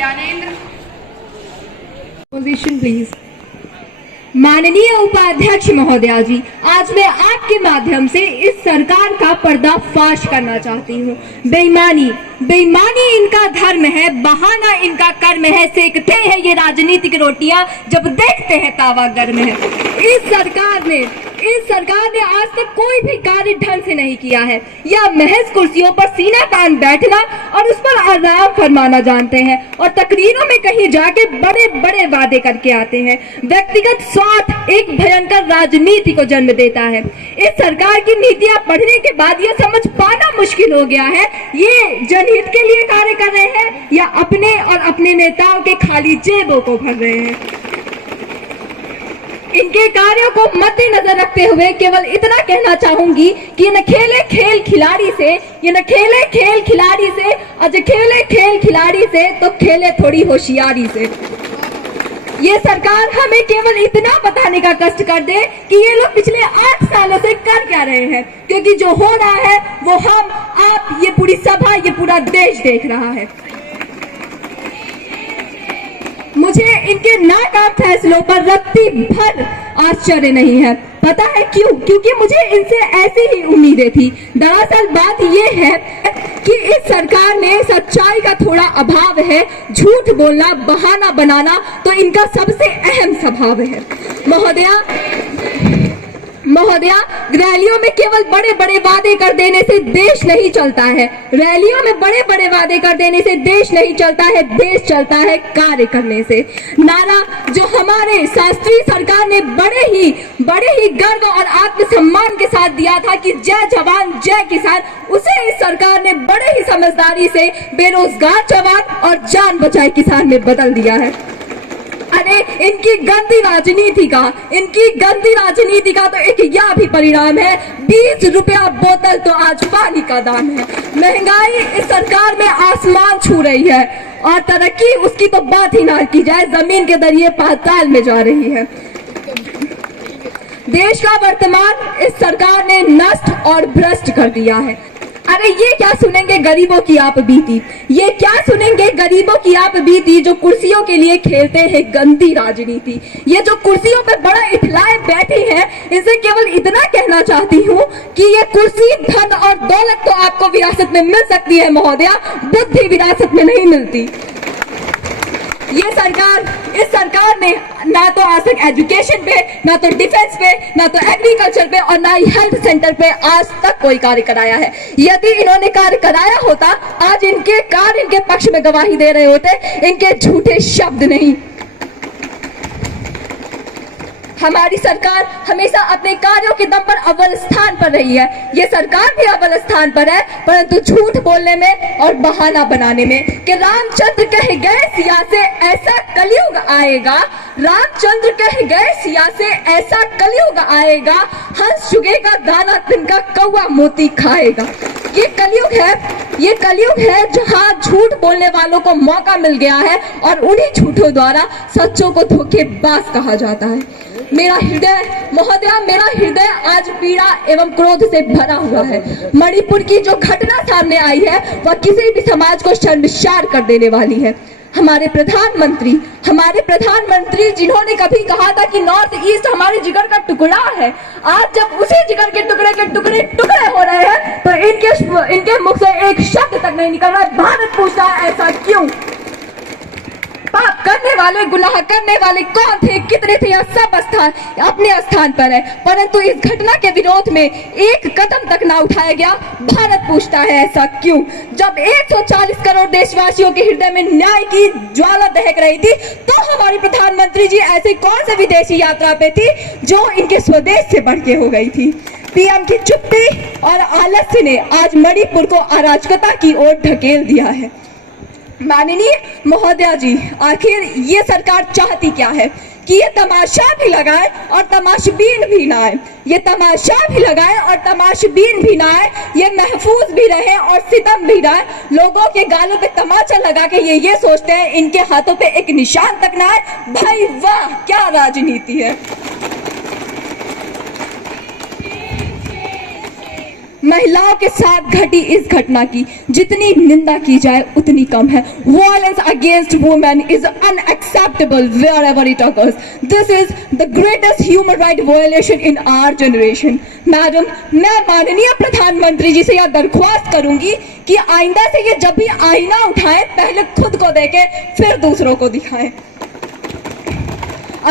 Gyanendra. Position please. माननीय उपाध्यक्ष महोदया जी, आज मैं आपके माध्यम से इस सरकार का पर्दाफाश करना चाहती हूँ। बेईमानी इनका धर्म है, बहाना इनका कर्म है, सेकते हैं ये राजनीतिक रोटियां जब देखते हैं तावा गर्म है। इस सरकार ने आज तक कोई भी कार्य ढंग से नहीं किया है। यह महज कुर्सियों पर सीना तान बैठना और उस पर आराम फरमाना जानते हैं और तकरीरों में कहीं जाके बड़े बड़े वादे करके आते हैं। व्यक्तिगत स्वार्थ एक भयंकर राजनीति को जन्म देता है। इस सरकार की नीतियां पढ़ने के बाद यह समझ पाना मुश्किल हो गया है, ये जनहित के लिए कार्य कर रहे हैं या अपने और अपने नेताओं के खाली जेबों को भर रहे हैं। इनके कार्यों को मद्देनजर रखते हुए केवल इतना कहना चाहूंगी कि न खेले खेल खिलाड़ी से, ये न खेले खेल खिलाड़ी से, और जो खेले खेल खिलाड़ी से तो खेले थोड़ी होशियारी से। ये सरकार हमें केवल इतना बताने का कष्ट कर दे कि ये लोग पिछले 8 सालों से कर क्या रहे हैं, क्योंकि जो हो रहा है वो हम, आप, ये पूरी सभा, ये पूरा देश देख रहा है। मुझे इनके नाकाम फैसलों पर रत्ती भर आश्चर्य नहीं है। पता है क्यों? क्योंकि मुझे इनसे ऐसी ही उम्मीदें थी। दरअसल बात यह है कि इस सरकार में सच्चाई का थोड़ा अभाव है। झूठ बोलना, बहाना बनाना तो इनका सबसे अहम स्वभाव है। महोदया, रैलियों में केवल बड़े बड़े वादे कर देने से देश नहीं चलता है। रैलियों में बड़े बड़े वादे कर देने से देश नहीं चलता है, देश चलता है कार्य करने से। नारा जो हमारे शास्त्रीय सरकार ने बड़े ही गर्व और आत्मसम्मान के साथ दिया था कि जय जवान जय किसान, उसे इस सरकार ने बड़े ही समझदारी से बेरोजगार जवान और जान बचाए किसान में बदल दिया है। अरे इनकी गंदी राजनीति का तो एक यह भी परिणाम है, 20 रुपया बोतल तो आज पानी का दाम है। महंगाई इस सरकार में आसमान छू रही है और तरक्की उसकी तो बात ही ना की जाए, जमीन के दरिए पाताल में जा रही है। देश का वर्तमान इस सरकार ने नष्ट और भ्रष्ट कर दिया है। अरे ये क्या सुनेंगे गरीबों की आप बीती, ये क्या सुनेंगे गरीबों की आप बीती जो कुर्सियों के लिए खेलते हैं गंदी राजनीति। ये जो कुर्सियों पे बड़ा इठलाए बैठे हैं, इनसे केवल इतना कहना चाहती हूँ कि ये कुर्सी, धन और दौलत तो आपको विरासत में मिल सकती है महोदया, बुद्धि विरासत में नहीं मिलती। इस सरकार ने ना तो आज तक एजुकेशन पे, ना तो डिफेंस पे, ना तो एग्रीकल्चर पे और ना ही हेल्थ सेंटर पे आज तक कोई कार्य कराया है। यदि इन्होंने कार्य कराया होता, आज इनके कार्य इनके पक्ष में गवाही दे रहे होते, इनके झूठे शब्द नहीं। हमारी सरकार हमेशा अपने कार्यों के दम पर अव्वल स्थान पर रही है। ये सरकार भी अव्वल स्थान पर है, परंतु झूठ बोलने में और बहाना बनाने में कि रामचंद्र कह गए सिया से ऐसा कलयुग आएगा, रामचंद्र कह गए सिया से ऐसा कलयुग आएगा, हंस चुगेगा दाना तिनका कौवा मोती खाएगा। ये कलयुग है जहाँ झूठ बोलने वालों को मौका मिल गया है और उन्हीं झूठों द्वारा सच्चों को धोखेबाज कहा जाता है। मेरा हृदय आज पीड़ा एवं क्रोध से भरा हुआ है। मणिपुर की जो घटना सामने आई है वह किसी भी समाज को शर्मसार कर देने वाली है। हमारे प्रधानमंत्री जिन्होंने कभी कहा था कि नॉर्थ ईस्ट हमारे जिगर का टुकड़ा है, आज जब उसी जिगर के टुकड़े हो रहे हैं तो इनके मुख से एक शब्द तक नहीं निकल रहा है। भारत पूछता है ऐसा क्यों? पाप करने वाले, गुनाह करने वाले कौन थे, कितने थे, यह सब अपने स्थान पर है, परंतु इस घटना के विरोध में एक कदम तक ना उठाया गया। भारत पूछता है ऐसा क्यों? जब 140 करोड़ देशवासियों के हृदय में न्याय की ज्वाला दहक रही थी, तो हमारे प्रधानमंत्री जी ऐसी कौन सी विदेशी यात्रा पे थी जो इनके स्वदेश से बढ़ के हो गई थी? पीएम की चुप्पी और आलस्य ने आज मणिपुर को अराजकता की ओर ढकेल दिया है। माननीय महोदया जी, आखिर ये सरकार चाहती क्या है कि ये तमाशा भी लगाए और तमाशबीन भी ना आए, ये तमाशा भी लगाए और तमाशबीन भी ना आए, ये महफूज भी रहे और सितम भी ना आए। लोगों के गालों पे तमाचा लगा के ये सोचते हैं इनके हाथों पे एक निशान तक ना आए। भाई वाह, क्या राजनीति है। महिलाओं के साथ घटी इस घटना की जितनी निंदा की जाए उतनी कम है। Violence against women is unacceptable wherever it occurs. This is the greatest human right violation in our generation. Madam, मैं माननीय प्रधानमंत्री जी से यह दरख्वास्त करूंगी कि आइंदा से ये जब भी आईना उठाएं पहले खुद को देखें फिर दूसरों को दिखाएं।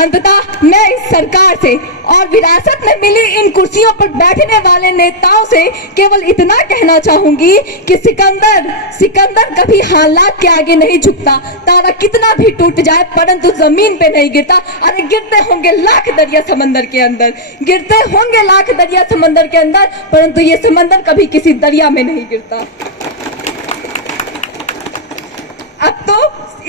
अंततः मैं इस सरकार से और विरासत में मिली इन कुर्सियों पर बैठने वाले नेताओं से केवल इतना कहना चाहूंगी कि सिकंदर कभी हालात के आगे नहीं झुकता। तारा कितना भी टूट जाए परंतु जमीन पे नहीं गिरता। अरे गिरते होंगे लाख दरिया समंदर के अंदर, गिरते होंगे लाख दरिया समंदर के अंदर, परंतु ये समंदर कभी किसी दरिया में नहीं गिरता। अब तो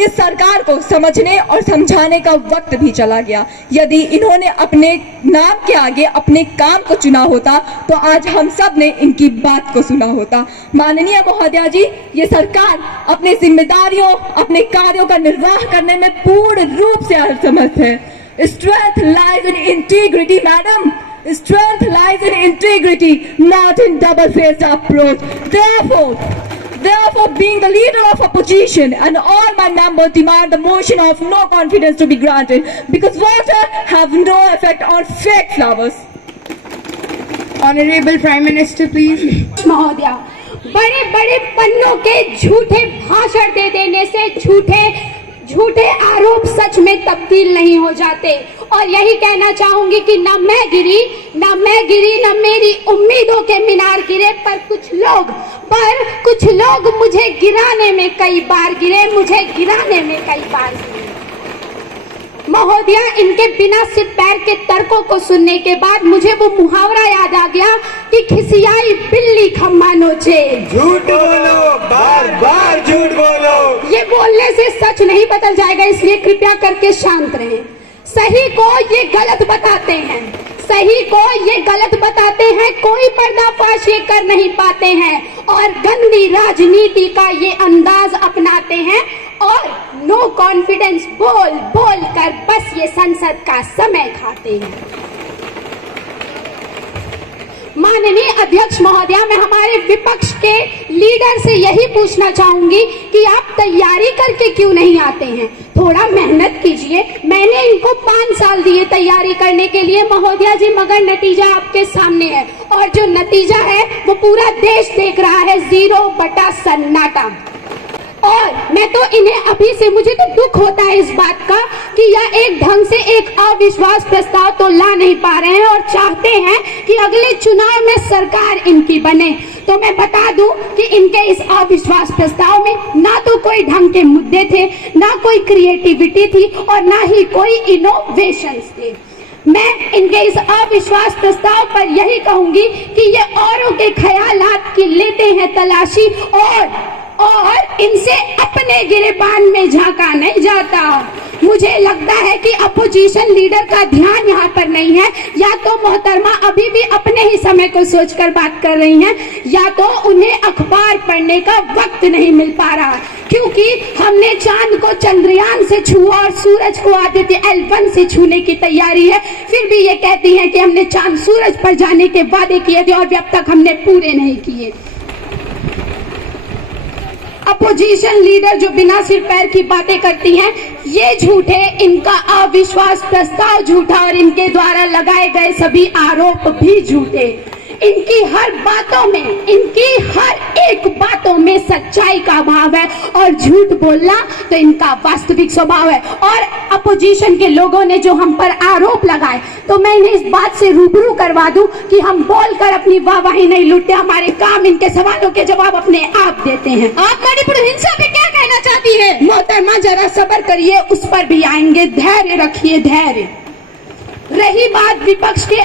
इस सरकार को समझने और समझाने का वक्त भी चला गया। यदि इन्होंने अपने नाम के आगे अपने काम को चुना होता तो आज हम सब ने इनकी बात को सुना होता। माननीय महोदया जी, ये सरकार अपनी जिम्मेदारियों, अपने कार्यों का निर्वाह करने में पूर्ण रूप से असमर्थ है। Strength lies in integrity, madam. Strength lies in integrity, not in double-faced approach. Therefore, being the leader of opposition and all my members demand the motion of no confidence to be granted because water have no effect on fake flowers. Honorable Prime Minister, please. महोदया, बड़े बड़े पन्नों के झूठे भाषण दे देने से झूठे आरोप सच में तब्दील नहीं हो जाते। और यही कहना चाहूंगी कि न मैं गिरी न मेरी उम्मीदों के मीनार गिरे, पर कुछ लोग मुझे गिराने में कई बार गिरे। महोदया, इनके बिना सिर पैर के तर्कों को सुनने के बाद मुझे वो मुहावरा याद आ गया कि खिसियाई बिल्ली खम्मा नोचे। झूठ बोलो, बार झूठ बोलो। ये बोलने से सच नहीं बदल जाएगा, इसलिए कृपया करके शांत रहें। सही को ये गलत बताते हैं, कोई पर्दाफाश ये कर नहीं पाते हैं और गंदी राजनीति का ये अंदाज अपनाते हैं और नो कॉन्फिडेंस बोल कर बस ये संसद का समय खाते हैं। माननीय अध्यक्ष महोदया, मैं हमारे विपक्ष के लीडर से यही पूछना चाहूंगी कि आप तैयारी करके क्यों नहीं आते हैं? थोड़ा मेहनत कीजिए। मैंने इनको 5 साल दिए तैयारी करने के लिए महोदया जी, मगर नतीजा आपके सामने है और जो नतीजा है वो पूरा देश देख रहा है, 0 बटा सन्नाटा। और मैं तो इन्हें अभी से, मुझे तो दुख होता है इस बात का कि यह एक ढंग से एक अविश्वास प्रस्ताव तो ला नहीं पा रहे हैं और चाहते हैं कि अगले चुनाव में सरकार इनकी बने। तो मैं बता दूं कि इनके इस अविश्वास प्रस्ताव में ना तो कोई ढंग के मुद्दे थे, ना कोई क्रिएटिविटी थी और ना ही कोई इनोवेशंस थे। मैं इनके इस अविश्वास प्रस्ताव पर यही कहूंगी कि ये औरों के ख्यालात की लेते हैं तलाशी और इनसे अपने गिरेबान में झांका नहीं जाता। मुझे लगता है कि अपोजिशन लीडर का ध्यान यहाँ पर नहीं है, या तो मोहतरमा अभी भी अपने ही समय को सोचकर बात कर रही हैं, या तो उन्हें अखबार पढ़ने का वक्त नहीं मिल पा रहा, क्योंकि हमने चांद को चंद्रयान से छुआ और सूरज को आदित्य L1 से छूने की तैयारी है। फिर भी ये कहती हैं कि हमने चांद सूरज पर जाने के वादे किए थे और अब तक हमने पूरे नहीं किए। अपोजिशन लीडर जो बिना सिर पैर की बातें करती हैं, ये झूठे, इनका अविश्वास प्रस्ताव झूठा और इनके द्वारा लगाए गए सभी आरोप भी झूठे। इनकी हर एक बातों में सच्चाई का अभाव है और झूठ बोलना तो इनका वास्तविक स्वभाव है। और अपोजिशन के लोगों ने जो हम पर आरोप लगाए, तो मैं इन्हें इस बात से रूबरू करवा दूं कि हम बोलकर अपनी वाहवाही नहीं लूटते, हमारे काम इनके सवालों के जवाब अपने आप देते हैं। आप मणिपुर हिंसा पे क्या कहना चाहती है? मोहतरमा, जरा सब्र करिए, उस पर भी आएंगे, धैर्य रखिए, धैर्य। रही बात विपक्ष के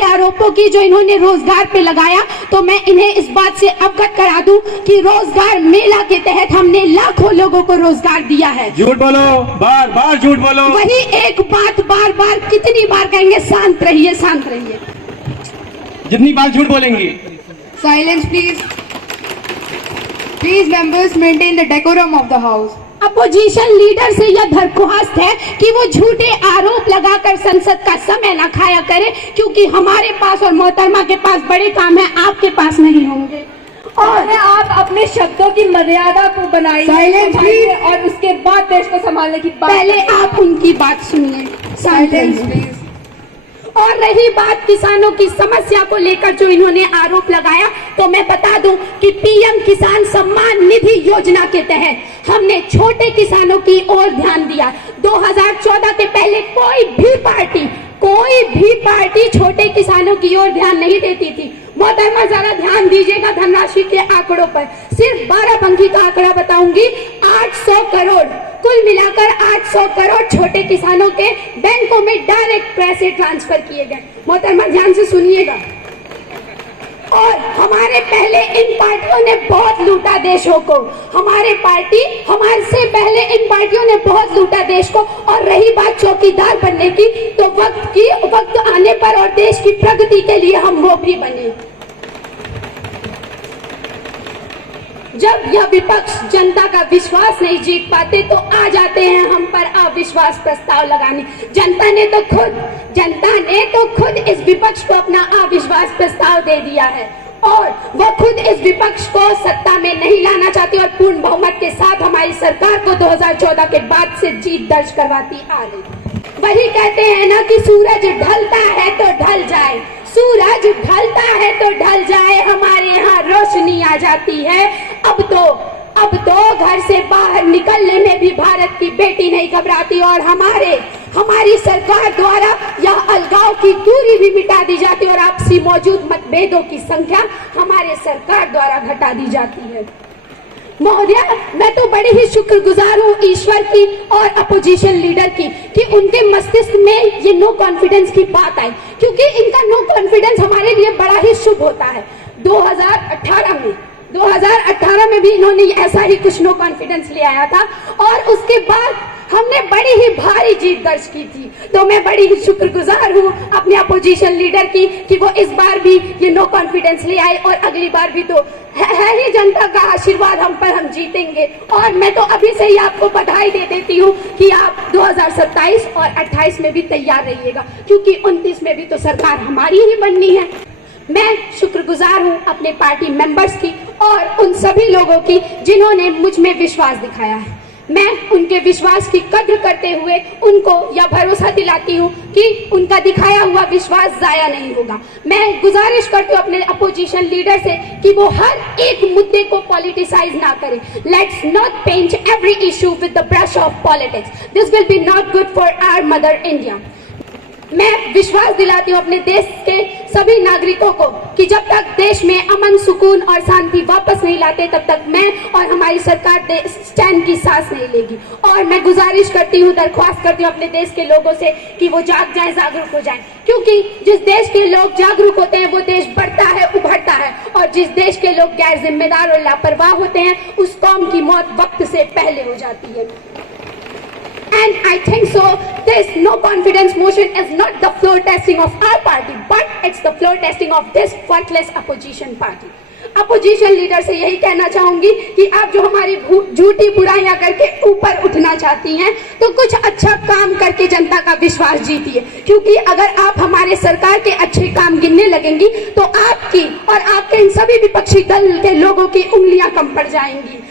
आरोपों की जो इन्होंने रोजगार पे लगाया, तो मैं इन्हें इस बात से अवगत करा दूं कि रोजगार मेला के तहत हमने लाखों लोगों को रोजगार दिया है। झूठ बोलो, बार झूठ बोलो। वही एक बात बार कितनी बार कहेंगे? शांत रहिए। जितनी बार झूठ बोलेंगे। Silence, please. Please, members, maintain the decorum of the house. Opposition leader से यह दरख्वास्त है कि वो झूठे आरोप लगाकर संसद का समय न खाया करे, क्योंकि हमारे पास और मोहतरमा के पास बड़े काम है, आपके पास नहीं होंगे। और आप अपने शब्दों की मर्यादा को बनाइए Silence, please. और उसके बाद देश को संभालने की बात पहले आप उनकी बात सुनिए। Silence please. और रही बात किसानों की समस्या को लेकर जो इन्होंने आरोप लगाया, तो मैं बता दूं कि पीएम किसान सम्मान निधि योजना के तहत हमने छोटे किसानों की ओर ध्यान दिया। 2014 के पहले कोई भी पार्टी छोटे किसानों की ओर ध्यान नहीं देती थी। मोहतरमा जरा ध्यान दीजिएगा धनराशि के आंकड़ों पर। सिर्फ 12 पंक्ति का आंकड़ा बताऊंगी, 800 करोड़ कुल मिलाकर 800 करोड़ छोटे किसानों के बैंकों में डायरेक्ट पैसे ट्रांसफर किए गए। मोहतरमा ध्यान से सुनिएगा। और हमारे पहले इन पार्टियों ने बहुत लूटा देशों को, हमारे से पहले इन पार्टियों ने बहुत लूटा देश को। और रही बात चौकीदार बनने की, तो वक्त आने पर और देश की प्रगति के लिए हम वो भी बने। जब यह विपक्ष जनता का विश्वास नहीं जीत पाते तो आ जाते हैं हम पर अविश्वास प्रस्ताव लगाने। जनता ने तो खुद इस विपक्ष को अपना अविश्वास प्रस्ताव दे दिया है और वह खुद इस विपक्ष को सत्ता में नहीं लाना चाहती और पूर्ण बहुमत के साथ हमारी सरकार को 2014 के बाद से जीत दर्ज करवाती आ रही। वही कहते हैं ना कि सूरज ढलता है तो ढल जाए, सूरज ढलता है तो ढल जाए, हमारे यहाँ रोशनी आ जाती है। अब तो घर से बाहर निकलने में भी भारत की बेटी नहीं घबराती और हमारी सरकार द्वारा यह अलगाव की दूरी भी मिटा दी जाती और आपसी मौजूद मतभेदों की संख्या हमारे सरकार द्वारा घटा दी जाती है। महोदया, मैं तो बड़ी ही शुक्रगुजार हूँ ईश्वर की और अपोजिशन लीडर की कि उनके मस्तिष्क में ये नो कॉन्फिडेंस की बात आई, क्योंकि इनका नो कॉन्फिडेंस हमारे लिए बड़ा ही शुभ होता है। 2018 में भी इन्होंने ऐसा ही कुछ नो कॉन्फिडेंस ले आया था और उसके बाद हमने बड़ी ही भारी जीत दर्ज की थी। तो मैं बड़ी ही शुक्रगुजार हूँ अपने अपोजिशन लीडर की कि वो इस बार भी ये नो कॉन्फिडेंस ले आए और अगली बार भी तो है ही जनता का आशीर्वाद हम पर, हम जीतेंगे। और मैं तो अभी से ही आपको बधाई दे देती हूँ कि आप 2027 और 28 में भी तैयार रहिएगा, क्योंकि 29 में भी तो सरकार हमारी ही बननी है। मैं शुक्रगुजार हूँ अपने पार्टी मेंबर्स की और उन सभी लोगों की जिन्होंने मुझ में विश्वास दिखाया है। मैं उनके विश्वास की कद्र करते हुए उनको यह भरोसा दिलाती हूँ कि उनका दिखाया हुआ विश्वास जाया नहीं होगा। मैं गुजारिश करती हूँ अपने अपोजिशन लीडर से कि वो हर एक मुद्दे को पॉलिटिसाइज ना करें। Let's not paint every issue with the brush of politics. This will be not good for our mother India. मैं विश्वास दिलाती हूँ अपने देश के सभी नागरिकों को कि जब तक देश में अमन, सुकून और शांति वापस नहीं लाते तब तक मैं और हमारी सरकार स्टैंड की सांस नहीं लेगी। और मैं गुजारिश करती हूँ, दरख्वास्त करती हूँ अपने देश के लोगों से कि वो जाग जाएं, जागरूक हो जाएं, क्योंकि जिस देश के लोग जागरूक होते हैं वो देश बढ़ता है, उभरता है, और जिस देश के लोग गैर जिम्मेदार और लापरवाह होते हैं उस कौम की मौत वक्त से पहले हो जाती है। And I think so, this no confidence motion is not the floor testing of our party, but it's the floor testing of this worthless opposition party. Opposition leader से यही कहना चाहूंगी कि आप जो हमारी झूठी बुराइयां करके ऊपर उठना चाहती हैं, तो कुछ अच्छा काम करके जनता का विश्वास जीतिए, क्योंकि अगर आप हमारे सरकार के अच्छे काम गिनने लगेंगी तो आपकी और आपके इन सभी विपक्षी दल के लोगों की उंगलियां कम पड़ जाएंगी।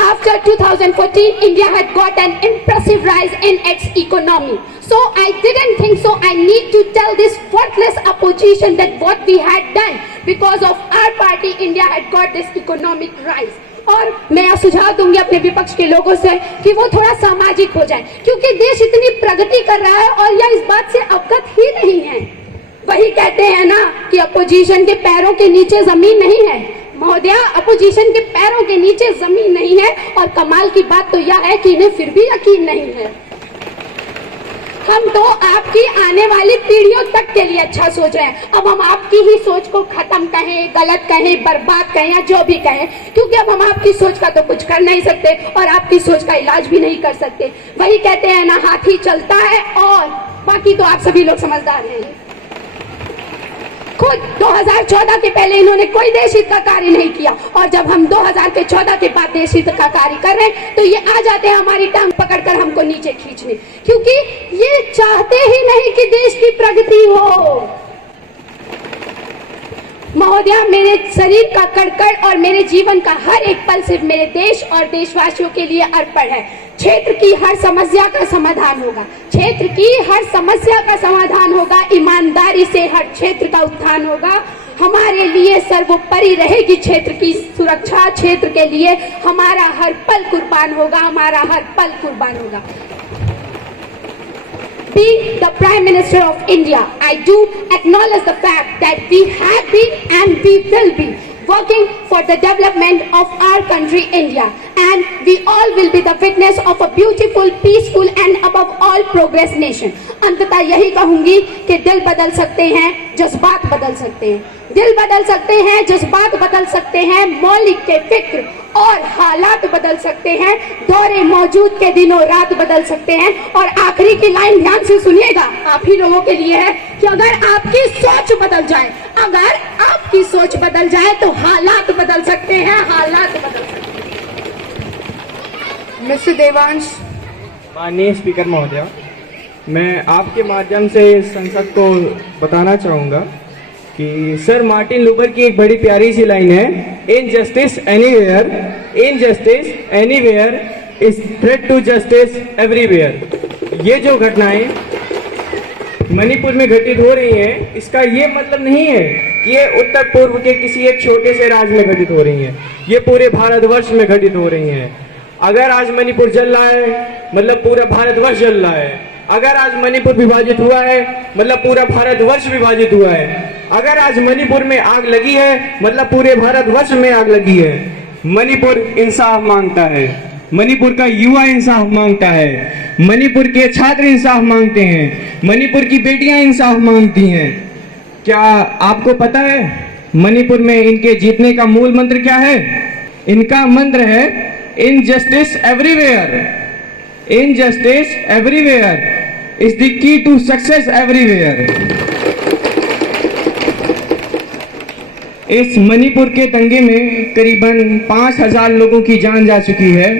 After 2014, India had got an impressive rise in its economy. So I didn't think so. I need to tell this worthless opposition that what we had done because of our party, India had got this economic rise. और मैं यह सुझाव दूंगी अपने विपक्ष के लोगों से कि वो थोड़ा सामाजिक हो जाए, क्योंकि देश इतनी प्रगति कर रहा है और यह इस बात से अवगत ही नहीं है। वही कहते हैं ना कि अपोजिशन के पैरों के नीचे जमीन नहीं है। महोदया, अपोजिशन के पैरों के नीचे जमीन नहीं है और कमाल की बात तो यह है कि इन्हें फिर भी यकीन नहीं है। हम तो आपकी आने वाली पीढ़ियों तक के लिए अच्छा सोच रहे हैं। अब हम आपकी ही सोच को खत्म कहें, गलत कहें, बर्बाद कहें या जो भी कहें, क्योंकि अब हम आपकी सोच का तो कुछ कर नहीं सकते और आपकी सोच का इलाज भी नहीं कर सकते। वही कहते हैं ना, हाथी चलता है और बाकी तो आप सभी लोग समझदार हैं। खुद 2014 के पहले इन्होंने कोई देश हित का कार्य नहीं किया, और जब हम 2014 के बाद देश हित का कार्य कर रहे हैं तो ये आ जाते हैं हमारी टांग पकड़कर हमको नीचे खींचने, क्योंकि ये चाहते ही नहीं कि देश की प्रगति हो। महोदया, मेरे शरीर का कड़कड़ और मेरे जीवन का हर एक पल सिर्फ मेरे देश और देशवासियों के लिए अर्पण है। क्षेत्र की हर समस्या का समाधान होगा, क्षेत्र की हर समस्या का समाधान होगा, ईमानदारी से हर क्षेत्र का उत्थान होगा। हमारे लिए सर्वोपरि रहेगी क्षेत्र की सुरक्षा, क्षेत्र के लिए हमारा हर पल कुर्बान होगा, हमारा हर पल कुर्बान होगा। Being the Prime Minister of India, I do acknowledge the fact that we have been and we will be working for the development of our country India, and we all will be the witness of a beautiful, peaceful and above all progress nation. अंततः यही कहूंगी कि दिल बदल सकते हैं, जज्बात बदल सकते हैं, दिल बदल सकते हैं, जज्बात बदल सकते हैं, मौलिक के फिक्र और हालात बदल सकते हैं, दौरे मौजूद के दिनों रात बदल सकते हैं। और आखिरी की लाइन ध्यान से सुनिएगा, आप ही लोगों के लिए है कि अगर आपकी सोच बदल जाए, अगर आपकी सोच बदल जाए तो हालात बदल सकते हैं, हालात बदल सकते हैं। मिस्टर देवांश। माननीय स्पीकर महोदया, मैं आपके माध्यम से संसद को बताना चाहूँगा कि सर मार्टिन लूथर की एक बड़ी प्यारी सी लाइन है, injustice anywhere is threat to justice everywhere. ये जो घटनाएं मणिपुर में घटित हो रही हैं, इसका ये मतलब नहीं है कि ये उत्तर पूर्व के किसी एक छोटे से राज्य में घटित हो रही हैं, ये पूरे भारतवर्ष में घटित हो रही हैं। अगर आज मणिपुर जल रहा है मतलब पूरा भारतवर्ष जल रहा है, अगर आज मणिपुर विभाजित हुआ है मतलब पूरा भारतवर्ष विभाजित हुआ है, अगर आज मणिपुर में आग लगी है मतलब पूरे भारतवर्ष में आग लगी है। मणिपुर इंसाफ मांगता है, मणिपुर का युवा इंसाफ मांगता है, मणिपुर के छात्र इंसाफ मांगते हैं, मणिपुर की बेटियां इंसाफ मांगती हैं। क्या आपको पता है मणिपुर में इनके जीतने का मूल मंत्र क्या है? इनका मंत्र है injustice everywhere, injustice everywhere is the key to success everywhere. इस मणिपुर के दंगे में करीबन 5000 लोगों की जान जा चुकी है,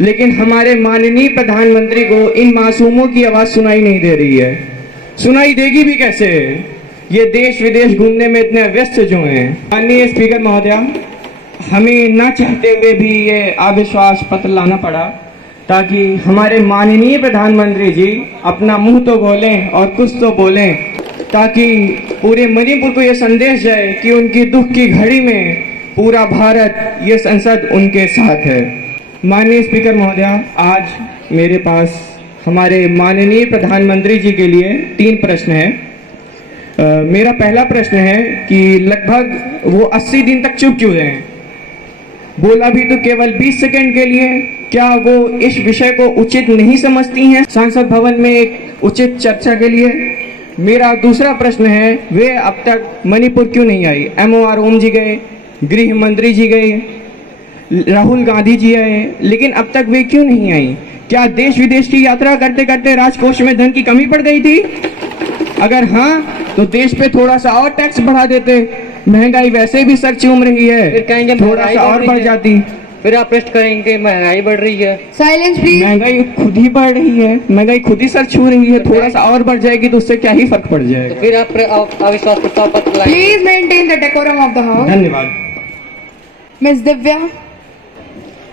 लेकिन हमारे माननीय प्रधानमंत्री को इन मासूमों की आवाज सुनाई नहीं दे रही है। सुनाई देगी भी कैसे? ये देश विदेश घूमने में इतने व्यस्त जो हैं। माननीय स्पीकर महोदया, हमें न चाहते हुए भी ये अविश्वास पत्र लाना पड़ा ताकि हमारे माननीय प्रधानमंत्री जी अपना मुंह तो खोलें और कुछ तो बोलें, ताकि पूरे मणिपुर को यह संदेश जाए कि उनकी दुख की घड़ी में पूरा भारत, ये संसद उनके साथ है। माननीय स्पीकर महोदया, आज मेरे पास हमारे माननीय प्रधानमंत्री जी के लिए 3 प्रश्न हैं। मेरा पहला प्रश्न है कि लगभग वो 80 दिन तक चुप क्यों रहे? बोला भी तो केवल 20 सेकंड के लिए। क्या वो इस विषय को उचित नहीं समझती हैं संसद भवन में एक उचित चर्चा के लिए? मेरा दूसरा प्रश्न है, वे अब तक मणिपुर क्यों नहीं आई? MOR ओम जी गए, गृह मंत्री जी गए, राहुल गांधी जी आए, लेकिन अब तक वे क्यों नहीं आई? क्या देश विदेश की यात्रा करते करते राजकोष में धन की कमी पड़ गई थी? अगर हाँ, तो देश पे थोड़ा सा और टैक्स बढ़ा देते। महंगाई वैसे भी सर चूम रही है, फिर कहेंगे थोड़ा सा और बढ़ जाती। फिर आप प्रश्न करेंगे महंगाई बढ़ रही है। Silence please. महंगाई खुद ही बढ़ रही है, महंगाई खुद ही सर छू रही है, थोड़ा सा और बढ़ जाएगी तो उससे क्या ही फर्क पड़ जाएगा। तो फिर आप अविश्वास प्रस्ताव पत्र लाएंगे। Please maintain the decorum of the house. धन्यवाद। मिस दिव्या।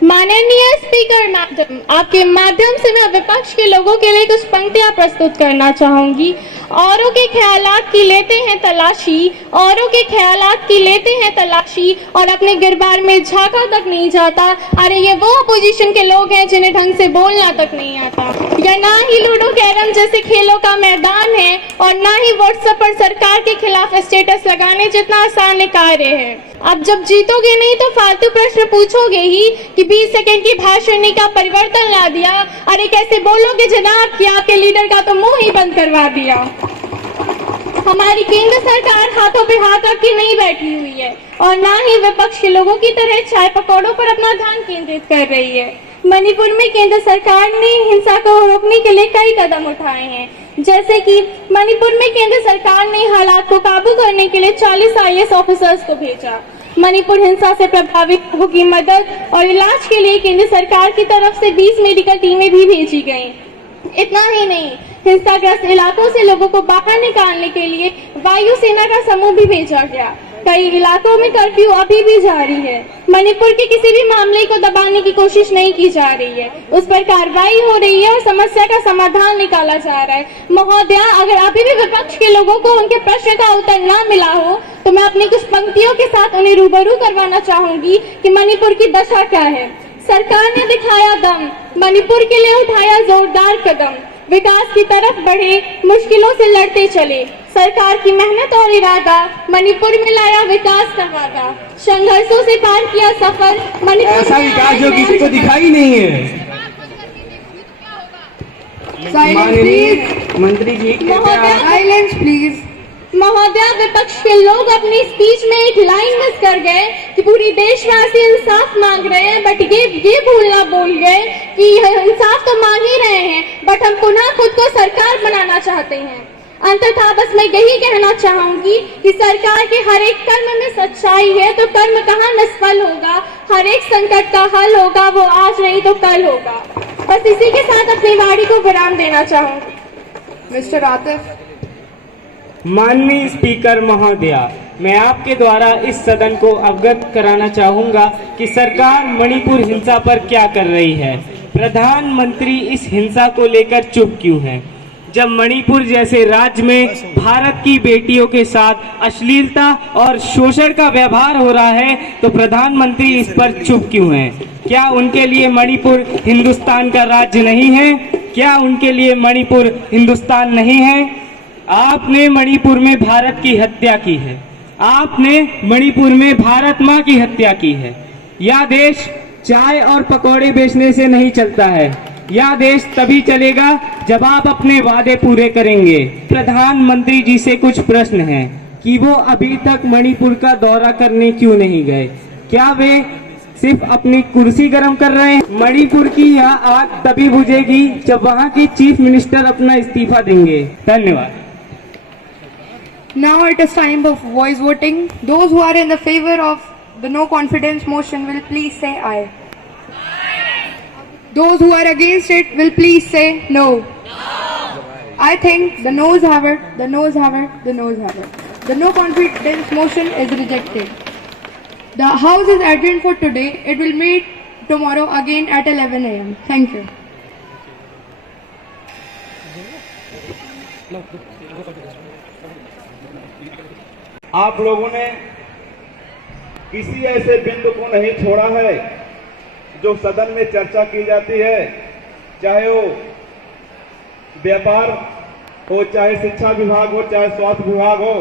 माननीय स्पीकर मैडम, आपके माध्यम से मैं विपक्ष के लोगों के लिए कुछ पंक्तियां प्रस्तुत करना चाहूंगी। औरों के ख्यालात की लेते हैं तलाशी, औरों के ख्यालात की लेते हैं तलाशी, और अपने गिरबार में झांका तक नहीं जाता। अरे ये वो अपोजिशन के लोग हैं जिन्हें ढंग से बोलना तक नहीं आता। या ना ही लूडो कैरम जैसे खेलों का मैदान है, और ना ही व्हाट्सएप पर सरकार के खिलाफ स्टेटस लगाने जितना आसान कार्य है। अब जब जीतोगे नहीं तो फालतू प्रश्न पूछोगे ही कि 20 सेकंड की भाषण का परिवर्तन ला दिया। अरे कैसे बोलोगे जनाब कि आपके लीडर का तो मुंह ही बंद करवा दिया। हमारी केंद्र सरकार हाथों पे हाथ रख के नहीं बैठी हुई है, और ना ही विपक्ष के लोगों की तरह चाय पकौड़ों पर अपना ध्यान केंद्रित कर रही है। मणिपुर में केंद्र सरकार ने हिंसा को रोकने के लिए कई कदम उठाए हैं, जैसे कि मणिपुर में केंद्र सरकार ने हालात को काबू करने के लिए 40 IAS ऑफिसर्स को भेजा। मणिपुर हिंसा से प्रभावित लोगों की मदद और इलाज के लिए केंद्र सरकार की तरफ से 20 मेडिकल टीमें भी भेजी गईं। इतना ही नहीं, हिंसाग्रस्त इलाकों से लोगों को बाहर निकालने के लिए वायुसेना का समूह भी भेजा गया। कई इलाकों में कर्फ्यू अभी भी जारी है। मणिपुर के किसी भी मामले को दबाने की कोशिश नहीं की जा रही है, उस पर कार्रवाई हो रही है और समस्या का समाधान निकाला जा रहा है। महोदया, अगर अभी भी विपक्ष के लोगों को उनके प्रश्न का उत्तर न मिला हो तो मैं अपनी कुछ पंक्तियों के साथ उन्हें रूबरू करवाना चाहूंगी कि मणिपुर की दशा क्या है। सरकार ने दिखाया दम, मणिपुर के लिए उठाया जोरदार कदम, विकास की तरफ बढ़े, मुश्किलों से लड़ते चले। सरकार की मेहनत और इरादा मणिपुर में लाया विकास का वादा, संघर्षों से पार किया सफर मणिपुर। ऐसा विकास जो किसी को दिखाई नहीं है। मंत्री जी, Silence, please. महोदया, विपक्ष के लोग अपनी स्पीच में एक लाइन मिस कर गए कि पूरी देशवासी इंसाफ मांग रहे हैं, बट ये भूलना भूल गए कि इंसाफ तो मांग ही रहे हैं, बट हम पुनः खुद को सरकार बनाना चाहते हैं। अंततः बस मैं यही कहना चाहूंगी कि सरकार के हर एक कर्म में सच्चाई है तो कर्म कहाँ निष्फल होगा। हर एक संकट का हल होगा, वो आज नहीं तो कल होगा। बस इसी के साथ अपनी वाणी को विराम देना चाहूंगी। Mr. Atif. माननीय स्पीकर महोदया, मैं आपके द्वारा इस सदन को अवगत कराना चाहूंगा कि सरकार मणिपुर हिंसा पर क्या कर रही है। प्रधानमंत्री इस हिंसा को लेकर चुप क्यों है? जब मणिपुर जैसे राज्य में भारत की बेटियों के साथ अश्लीलता और शोषण का व्यवहार हो रहा है तो प्रधानमंत्री इस पर चुप क्यों है? क्या उनके लिए मणिपुर हिंदुस्तान का राज्य नहीं है? क्या उनके लिए मणिपुर हिंदुस्तान नहीं है? आपने मणिपुर में भारत की हत्या की है। आपने मणिपुर में भारत माँ की हत्या की है। यह देश चाय और पकौड़े बेचने से नहीं चलता है। यह देश तभी चलेगा जब आप अपने वादे पूरे करेंगे। प्रधानमंत्री जी से कुछ प्रश्न हैं कि वो अभी तक मणिपुर का दौरा करने क्यों नहीं गए? क्या वे सिर्फ अपनी कुर्सी गर्म कर रहे हैं? मणिपुर की यह आग तभी बुझेगी जब वहाँ की चीफ मिनिस्टर अपना इस्तीफा देंगे। धन्यवाद। Now it is time of voice voting. Those who are in the favor of the no confidence motion will please say aye. Those who are against it will please say no. I think the noes have it, the noes have it, the noes have it. The no confidence motion is rejected. The house is adjourned for today. It will meet tomorrow again at 11 a.m. Thank you. आप लोगों ने किसी ऐसे बिंदु को नहीं छोड़ा है जो सदन में चर्चा की जाती है, चाहे वो व्यापार हो, चाहे शिक्षा विभाग हो, चाहे स्वास्थ्य विभाग हो।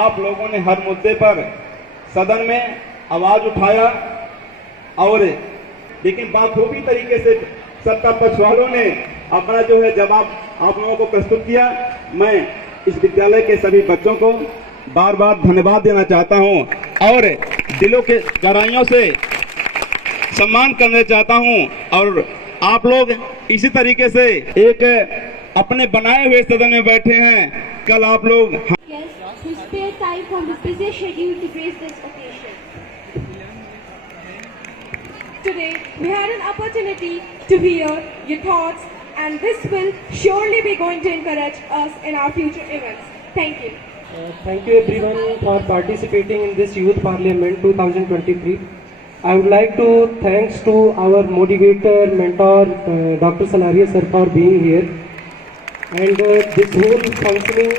आप लोगों ने हर मुद्दे पर सदन में आवाज उठाया और लेकिन बाखूबी तरीके से सत्ता पक्ष वालों ने अपना जो है जवाब आप लोगों को प्रस्तुत किया। मैं इस विद्यालय के सभी बच्चों को बार बार धन्यवाद देना चाहता हूं और दिलों के गहराइयों से सम्मान करना चाहता हूं। और आप लोग इसी तरीके से एक अपने बनाए हुए सदन में बैठे हैं। कल आप लोग Today we had an opportunity to hear your thoughts, and this will surely be going to encourage us in our future events. Thank you. Thank you everyone for participating in this Youth Parliament 2023. I would like to thanks to our motivator, mentor, Dr. Salaria sir for being here. And this whole functioning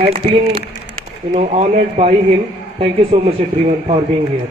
has been honored by him. Thank you so much everyone for being here.